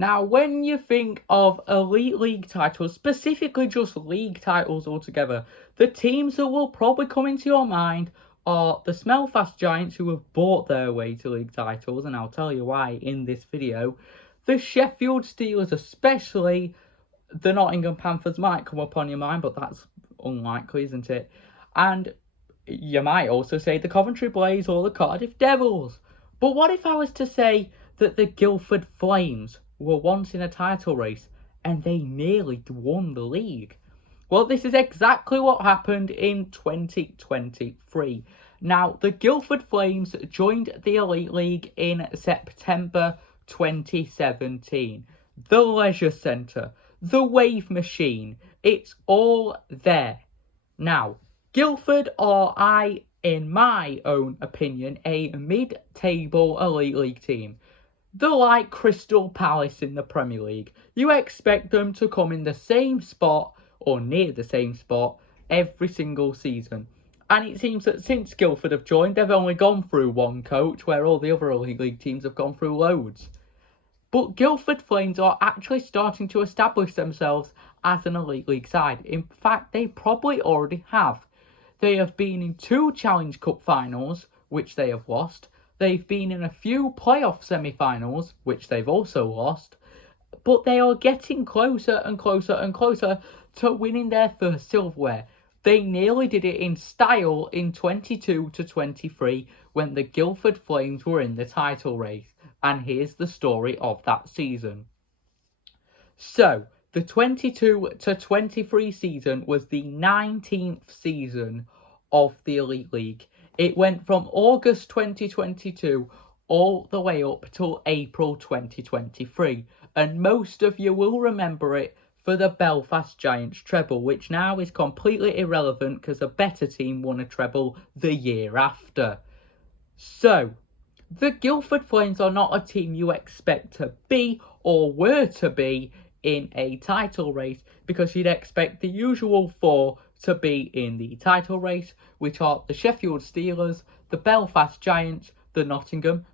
Now, when you think of Elite League titles, specifically just league titles altogether, the teams that will probably come into your mind are the Smelfast Giants, who have bought their way to league titles, and I'll tell you why in this video. The Sheffield Steelers, especially. The Nottingham Panthers might come up on your mind, but that's unlikely, isn't it? And you might also say the Coventry Blaze or the Cardiff Devils. But what if I was to say that the Guildford Flames were once in a title race and they nearly won the league? Well, this is exactly what happened in 2023. Now, the Guildford Flames joined the Elite League in September 2017. The Leisure Centre, the Wave Machine, it's all there. Now, Guildford are, in my own opinion, a mid-table Elite League team. They're like Crystal Palace in the Premier League. You expect them to come in the same spot, or near the same spot, every single season. And it seems that since Guildford have joined, they've only gone through one coach, where all the other Elite League teams have gone through loads. But Guildford Flames are actually starting to establish themselves as an Elite League side. In fact, they probably already have. They have been in 2 Challenge Cup finals, which they have lost. They've been in a few playoff semi-finals, which they've also lost. But they are getting closer and closer and closer to winning their first silverware. They nearly did it in style in 22-23 when the Guildford Flames were in the title race. And here's the story of that season. So, the 22-23 season was the 19th season of the Elite League. It went from August 2022 all the way up till April 2023. And most of you will remember it for the Belfast Giants treble, which now is completely irrelevant because a better team won a treble the year after. So, the Guildford Flames are not a team you expect to be or were to be in a title race, because you'd expect the usual 4 to be in the title race, which are the Sheffield Steelers, the Belfast Giants, the Nottingham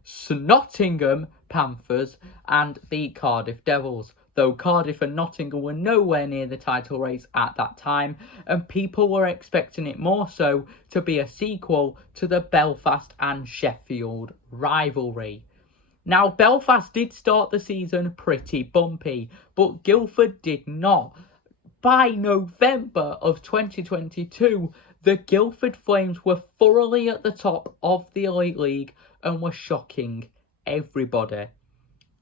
Panthers, and the Cardiff Devils. Though Cardiff and Nottingham were nowhere near the title race at that time, and people were expecting it more so to be a sequel to the Belfast and Sheffield rivalry. Now, Belfast did start the season pretty bumpy, but Guildford did not. By November of 2022, the Guildford Flames were thoroughly at the top of the Elite League and were shocking everybody.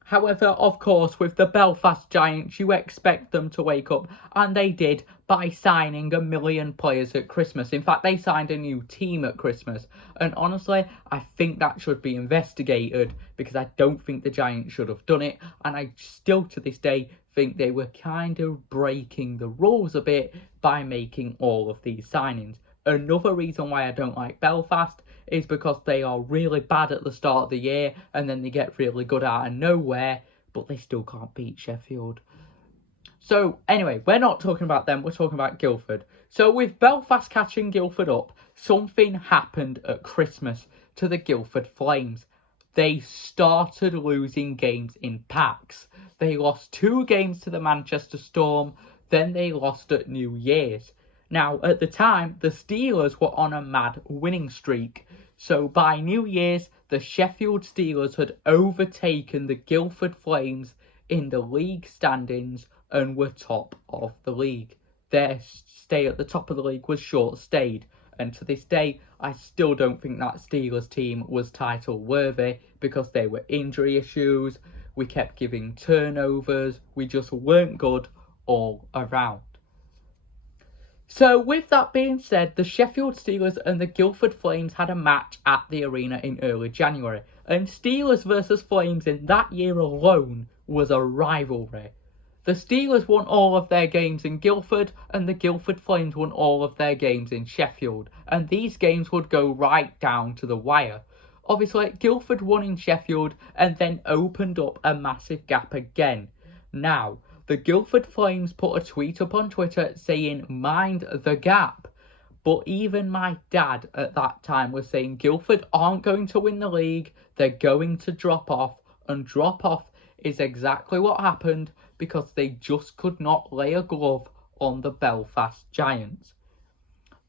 However, of course, with the Belfast Giants, you expect them to wake up, and they did by signing 1 million players at Christmas. In fact, they signed a new team at Christmas, and honestly, I think that should be investigated, because I don't think the Giants should have done it, and I still, to this day, think they were kind of breaking the rules a bit by making all of these signings. Another reason why I don't like Belfast is because they are really bad at the start of the year and then they get really good out of nowhere, but they still can't beat Sheffield. So anyway, we're not talking about them, we're talking about Guildford. So with Belfast catching Guildford up, something happened at Christmas to the Guildford Flames. They started losing games in packs. They lost 2 games to the Manchester Storm, then they lost at New Year's. Now, at the time, the Steelers were on a mad winning streak. So by New Year's, the Sheffield Steelers had overtaken the Guildford Flames in the league standings and were top of the league. Their stay at the top of the league was short-stayed. And to this day, I still don't think that Steelers team was title worthy because there were injury issues, we kept giving turnovers, we just weren't good all around. So with that being said, the Sheffield Steelers and the Guildford Flames had a match at the arena in early January. And Steelers versus Flames in that year alone was a rivalry. The Steelers won all of their games in Guildford and the Guildford Flames won all of their games in Sheffield. And these games would go right down to the wire. Obviously, Guildford won in Sheffield and then opened up a massive gap again. Now, the Guildford Flames put a tweet up on Twitter saying, "Mind the gap." But even my dad at that time was saying Guildford aren't going to win the league, they're going to drop off, and drop off is exactly what happened because they just could not lay a glove on the Belfast Giants.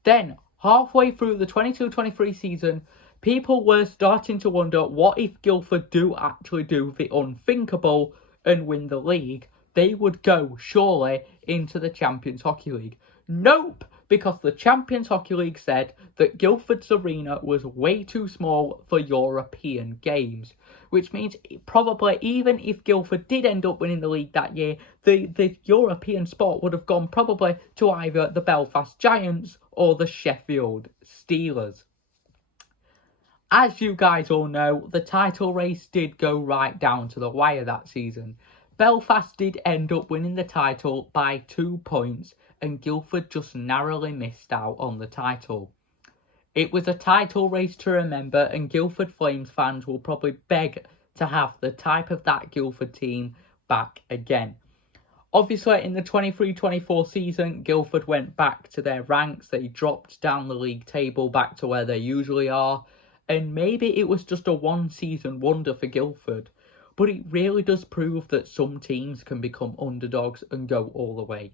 Then, halfway through the 22-23 season, people were starting to wonder what if Guildford do actually do the unthinkable and win the league? They would go, surely, into the Champions Hockey League. Nope, because the Champions Hockey League said that Guildford's arena was way too small for European games. Which means probably even if Guildford did end up winning the league that year, the European spot would have gone probably to either the Belfast Giants or the Sheffield Steelers. As you guys all know, the title race did go right down to the wire that season. Belfast did end up winning the title by 2 points and Guildford just narrowly missed out on the title. It was a title race to remember and Guildford Flames fans will probably beg to have the type of that Guildford team back again. Obviously, in the 23-24 season, Guildford went back to their ranks. They dropped down the league table back to where they usually are. And maybe it was just a one-season wonder for Guildford. But it really does prove that some teams can become underdogs and go all the way.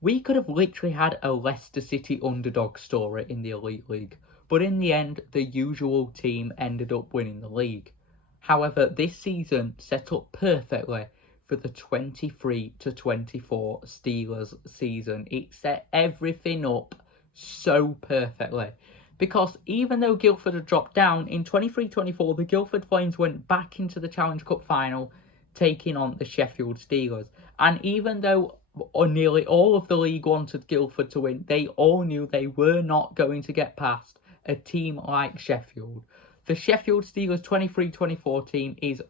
We could have literally had a Leicester City underdog story in the Elite League. But in the end, the usual team ended up winning the league. However, this season set up perfectly for the 23-24 Steelers season. It set everything up so perfectly. Because even though Guildford had dropped down, in 23-24, the Guildford Flames went back into the Challenge Cup final, taking on the Sheffield Steelers. And even though nearly all of the league wanted Guildford to win, they all knew they were not going to get past a team like Sheffield. The Sheffield Steelers 23-24 team is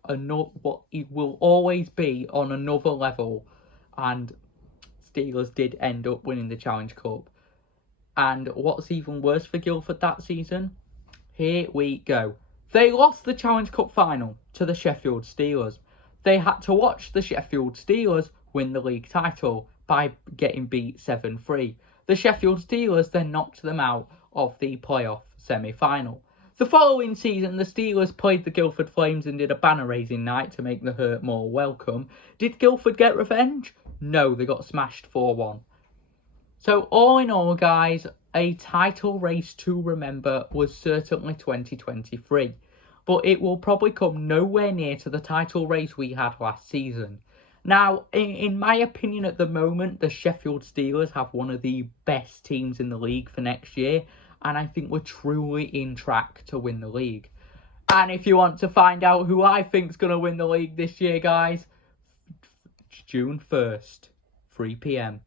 what it will always be on another level, and Steelers did end up winning the Challenge Cup. And what's even worse for Guildford that season? Here we go. They lost the Challenge Cup final to the Sheffield Steelers. They had to watch the Sheffield Steelers win the league title by getting beat 7-3. The Sheffield Steelers then knocked them out of the playoff semi-final. The following season, the Steelers played the Guildford Flames and did a banner-raising night to make the hurt more welcome. Did Guildford get revenge? No, they got smashed 4-1. So all in all, guys, a title race to remember was certainly 2023. But it will probably come nowhere near to the title race we had last season. Now, in my opinion at the moment, the Sheffield Steelers have one of the best teams in the league for next year. And I think we're truly in track to win the league. And if you want to find out who I think's going to win the league this year, guys, June 1st, 3 p.m.